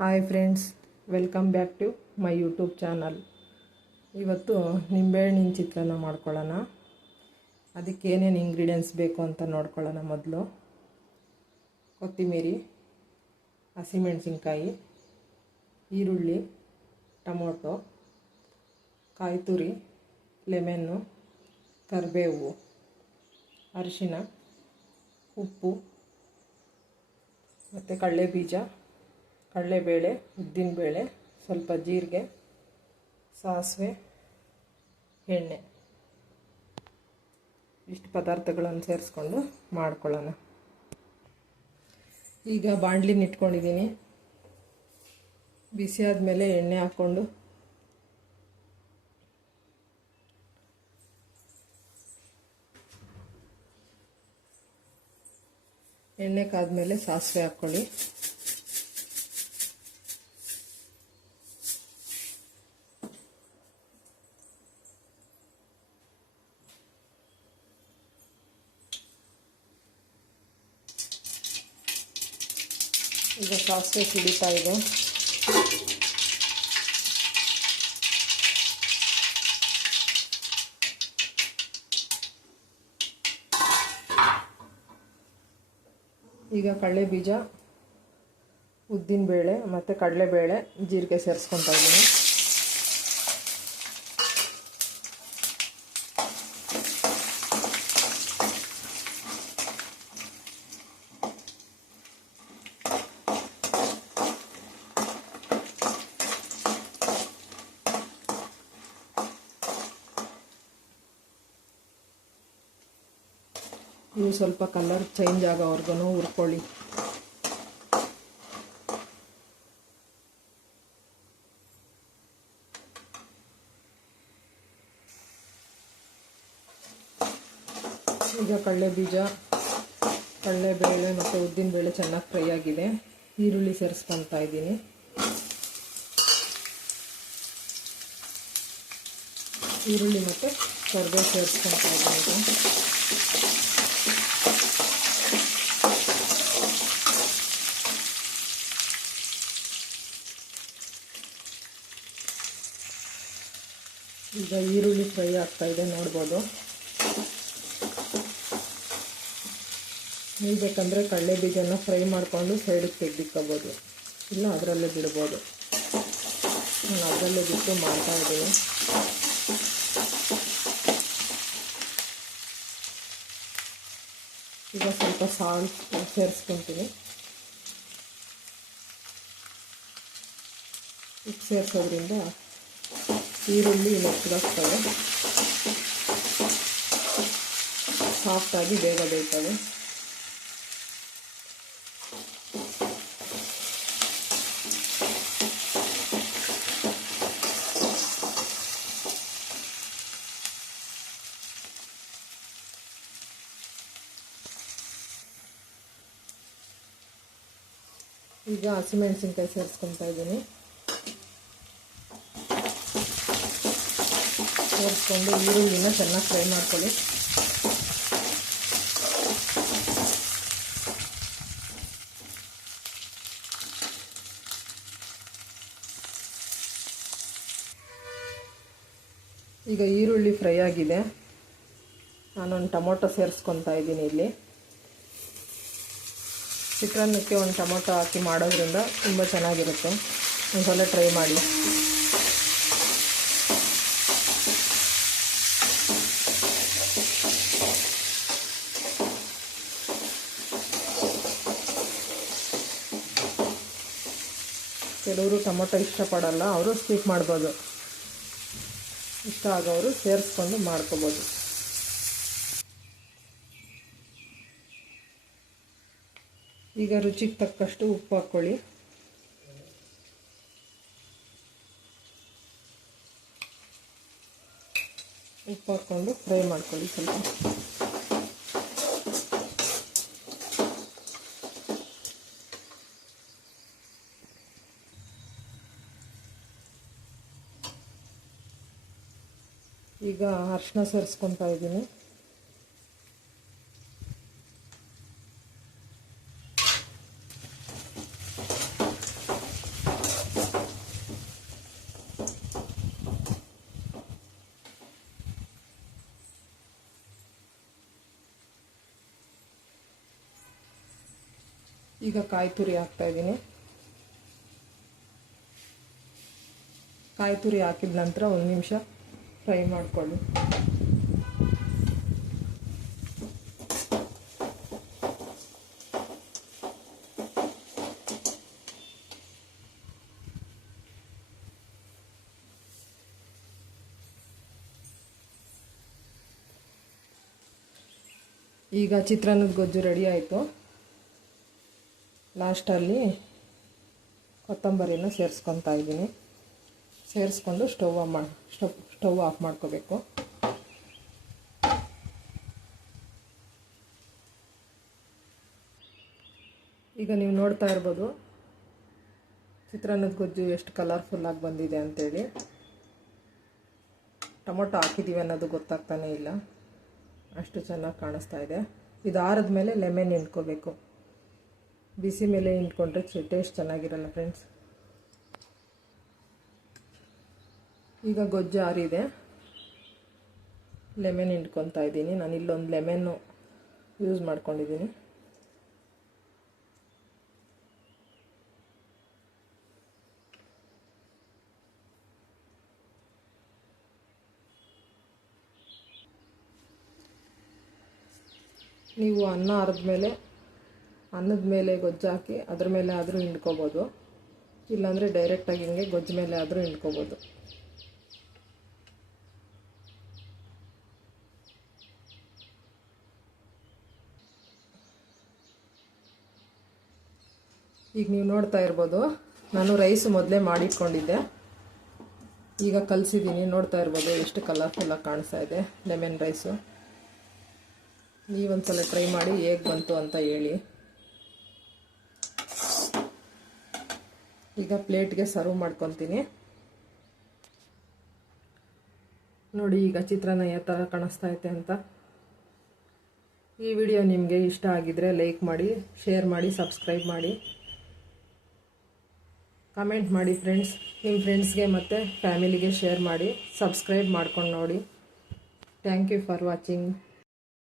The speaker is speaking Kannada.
Hi friends, welcome back to my YouTube channel. ಇವತ್ತು ನಿಂಬೆಹಣ್ಣಿನ ಚಿತ್ರಾನ್ನ ಮಾಡ್ಕೊಳ್ಳೋಣ. ಅದಕ್ಕೆ ಏನೇನು ಇಂಗ್ರೀಡಿಯೆಂಟ್ಸ್ ಬೇಕು ಅಂತ ನೋಡ್ಕೊಳ್ಳೋಣ. ಮೊದಲು ಕೊತ್ತಂಬರಿ, ಹಸಿಮೆಣಸಿನ್ಕಾಯಿ, ಈರುಳ್ಳಿ, ಟೊಮೊಟೊ, ಕಾಯಿ ತುರಿ, ಲೆಮೆನ್ನು, ಕರಿಬೇವು, ಅರಿಶಿನ, ಉಪ್ಪು ಮತ್ತು ಕಡಲೆಬೀಜ, ಕಡಲೆಬೇಳೆ, ಉದ್ದಿನಬೇಳೆ, ಸ್ವಲ್ಪ ಜೀರಿಗೆ, ಸಾಸಿವೆ, ಎಣ್ಣೆ, ಇಷ್ಟು ಪದಾರ್ಥಗಳನ್ನು ಸೇರಿಸ್ಕೊಂಡು ಮಾಡ್ಕೊಳ್ಳೋಣ. ಈಗ ಬಾಣಲಿನ ಇಟ್ಕೊಂಡಿದ್ದೀನಿ. ಬಿಸಿ ಆದಮೇಲೆ ಎಣ್ಣೆ ಹಾಕ್ಕೊಂಡು ಎಣ್ಣೆ ಕಾದ್ಮೇಲೆ ಸಾಸಿವೆ ಹಾಕ್ಕೊಳ್ಳಿ. ಈಗ ಸಾಸಿವೆ ಸಿಡಿತಾ ಇದೆ. ಈಗ ಕಡಲೆಬೀಜ, ಉದ್ದಿನಬೇಳೆ ಮತ್ತು ಕಡಲೆಬೇಳೆ, ಜೀರಿಗೆ ಸೇರಿಸ್ಕೊತಾ ಇದ್ದೀನಿ. ಇವು ಸ್ವಲ್ಪ ಕಲರ್ ಚೇಂಜ್ ಆಗೋವರೆಗೂ ಹುರ್ಕೊಳ್ಳಿ. ಈಗ ಕಡಲೆಬೀಜ, ಕಡಲೆಬೇಳೆ ಮತ್ತು ಉದ್ದಿನಬೇಳೆ ಚೆನ್ನಾಗಿ ಫ್ರೈ ಆಗಿದೆ. ಈರುಳ್ಳಿ ಸೇರಿಸ್ಕೊತಾ ಇದ್ದೀನಿ. ಈರುಳ್ಳಿ ಮತ್ತು ಕರಿಬೇವು ಸೇರಿಸ್ಕೊತಾ ಇದ್ದೀನಿ. ಈಗ ಈರುಳ್ಳಿ ಫ್ರೈ ಆಗ್ತಾ ಇದೆ, ನೋಡ್ಬೋದು. ನೀವು ಬೇಕಂದರೆ ಕಡಲೆ ಬೀಜನ ಫ್ರೈ ಮಾಡಿಕೊಂಡು ಸೈಡಿಗೆ ತೆಗೆದಿಕ್ಕೋಬೋದು, ಇಲ್ಲ ಅದರಲ್ಲೇ ಬಿಡ್ಬೋದು. ನಾನು ಅದರಲ್ಲೇ ಬಿಟ್ಟು ಮಾಡ್ತಾ ಇದ್ದೀನಿ. ಈಗ ಸ್ವಲ್ಪ ಸಾಲ್ಟ್ ಸೇರಿಸ್ಕೊತೀನಿ. ಉಪ್ಪು ಸೇರಿಸೋದ್ರಿಂದ ಈರುಳ್ಳಿ ಮೆತ್ತಗಾಗ್ತವೆ, ಸಾಫ್ಟಾಗಿ ಬೇಗ ಬೇಯ್ತವೆ. ಈಗ ಹಸಿಮೆಣಸಿನ್ಕಾಯಿ ಸೇರಿಸ್ಕೊತಾ ಇದ್ದೀನಿ. ಸೇರಿಸ್ಕೊಂಡು ಈರುಳ್ಳಿನ ಚೆನ್ನಾಗಿ ಫ್ರೈ ಮಾಡ್ಕೊಳ್ಳಿ. ಈಗ ಈರುಳ್ಳಿ ಫ್ರೈ ಆಗಿದೆ. ನಾನೊಂದು ಟೊಮೊಟೊ ಸೇರಿಸ್ಕೊತಾ ಇದ್ದೀನಿ. ಇಲ್ಲಿ ಚಿತ್ರಾನ್ನಕ್ಕೆ ಒಂದು ಟೊಮೊಟೊ ಹಾಕಿ ಮಾಡೋದ್ರಿಂದ ತುಂಬ ಚೆನ್ನಾಗಿರುತ್ತೆ. ಒಂದ್ಸಲ ಟ್ರೈ ಮಾಡಿ. ಕೆಲವರು ಟೊಮೊಟೊ ಇಷ್ಟಪಡಲ್ಲ, ಅವರು ಸ್ಕಿಪ್ ಮಾಡ್ಬೋದು. ಇಷ್ಟ ಆಗೋರು ಸೇರಿಸ್ಕೊಂಡು ಮಾಡ್ಕೋಬೋದು. ಈಗ ರುಚಿಗೆ ತಕ್ಕಷ್ಟು ಉಪ್ಪು ಹಾಕ್ಕೊಳ್ಳಿ. ಉಪ್ಪು ಹಾಕ್ಕೊಂಡು ಫ್ರೈ ಮಾಡ್ಕೊಳ್ಳಿ ಸ್ವಲ್ಪ. ಈಗ ಅರಿಶಿನ ಸೇರಿಸ್ಕೊತಾ ಇದ್ದೀನಿ. ಈಗ ಕಾಯಿ ತುರಿ ಹಾಕ್ತಾಯಿದ್ದೀನಿ. ಕಾಯಿ ತುರಿ ಹಾಕಿದ ನಂತರ 1 ನಿಮಿಷ ಫ್ರೈ ಮಾಡಿಕೊಳ್ಳಿ. ಈಗ ಚಿತ್ರಾನ್ನದ ಗೊಜ್ಜು ರೆಡಿ ಆಯಿತು. ಲಾಸ್ಟಲ್ಲಿ ಕೊತ್ತಂಬರಿನ ಸೇರಿಸ್ಕೊತಾ ಇದ್ದೀನಿ. ಸೇರಿಸ್ಕೊಂಡು ಸ್ಟವ್ ಆಫ್ ಮಾಡ್ಕೋಬೇಕು. ಈಗ ನೀವು ನೋಡ್ತಾ ಇರ್ಬೋದು ಚಿತ್ರಾನ್ನದ ಗೊಜ್ಜು ಎಷ್ಟು ಕಲರ್ಫುಲ್ಲಾಗಿ ಬಂದಿದೆ ಅಂಥೇಳಿ. ಟೊಮೊಟೊ ಹಾಕಿದ್ದೀವಿ ಅನ್ನೋದು ಗೊತ್ತಾಗ್ತಾನೇ ಇಲ್ಲ, ಅಷ್ಟು ಚೆನ್ನಾಗಿ ಕಾಣಿಸ್ತಾ ಇದೆ. ಇದು ಆರಿದ ಮೇಲೆ ಲೆಮನ್ ಹಿಂಡ್ಕೋಬೇಕು. ಬಿಸಿ ಮೇಲೆ ಹಿಂಡ್ಕೊಂಡ್ರೆ ಟೇಸ್ಟ್ ಚೆನ್ನಾಗಿರಲ್ಲ ಫ್ರೆಂಡ್ಸ್. ಈಗ ಗೊಜ್ಜು ಆರಿದೆ, ಲೆಮನ್ ಹಿಂಡ್ಕೊತಾ ಇದ್ದೀನಿ. ನಾನು ಇಲ್ಲೊಂದು ಲೆಮನ್ನು ಯೂಸ್ ಮಾಡ್ಕೊಂಡಿದ್ದೀನಿ. ನೀವು ಅನ್ನ ಆರಿದ್ಮೇಲೆ ಅನ್ನದ ಮೇಲೆ ಗೊಜ್ಜು ಹಾಕಿ ಅದ್ರ ಮೇಲೆ ಆದರೂ ಹಿಂಡ್ಕೋಬೋದು, ಇಲ್ಲಾಂದರೆ ಡೈರೆಕ್ಟಾಗಿ ಹಿಂಗೆ ಗೊಜ್ಜು ಮೇಲೆ ಆದರೂ ಹಿಂಡ್ಕೋಬೋದು. ಈಗ ನೀವು ನೋಡ್ತಾ ಇರ್ಬೋದು, ನಾನು ರೈಸ್ ಮೊದಲೇ ಮಾಡಿಟ್ಕೊಂಡಿದ್ದೆ, ಈಗ ಕಲಸಿದ್ದೀನಿ. ನೋಡ್ತಾ ಇರ್ಬೋದು ಎಷ್ಟು ಕಲರ್ಫುಲ್ಲಾಗಿ ಕಾಣಿಸ್ತಾ ಇದೆ ಲೆಮನ್ ರೈಸು. ನೀವೊಂದ್ಸಲ ಟ್ರೈ ಮಾಡಿ ಹೇಗೆ ಬಂತು ಅಂತ ಹೇಳಿ. ಈಗ ಪ್ಲೇಟ್ಗೆ ಸರ್ವ್ ಮಾಡ್ಕೊತೀನಿ. ನೋಡಿ ಈಗ ಚಿತ್ರಾನ್ನ ಯಾವ ಥರ ಕಾಣಿಸ್ತಾ ಐತೆ ಅಂತ. ಈ ವಿಡಿಯೋ ನಿಮಗೆ ಇಷ್ಟ ಆಗಿದ್ರೆ ಲೈಕ್ ಮಾಡಿ, ಶೇರ್ ಮಾಡಿ, ಸಬ್ಸ್ಕ್ರೈಬ್ ಮಾಡಿ, ಕಮೆಂಟ್ ಮಾಡಿ ಫ್ರೆಂಡ್ಸ್. ನಿಮ್ಮ ಫ್ರೆಂಡ್ಸ್ಗೆ ಮತ್ತು ಫ್ಯಾಮಿಲಿಗೆ ಶೇರ್ ಮಾಡಿ, ಸಬ್ಸ್ಕ್ರೈಬ್ ಮಾಡ್ಕೊಂಡು ನೋಡಿ. Thank you for watching.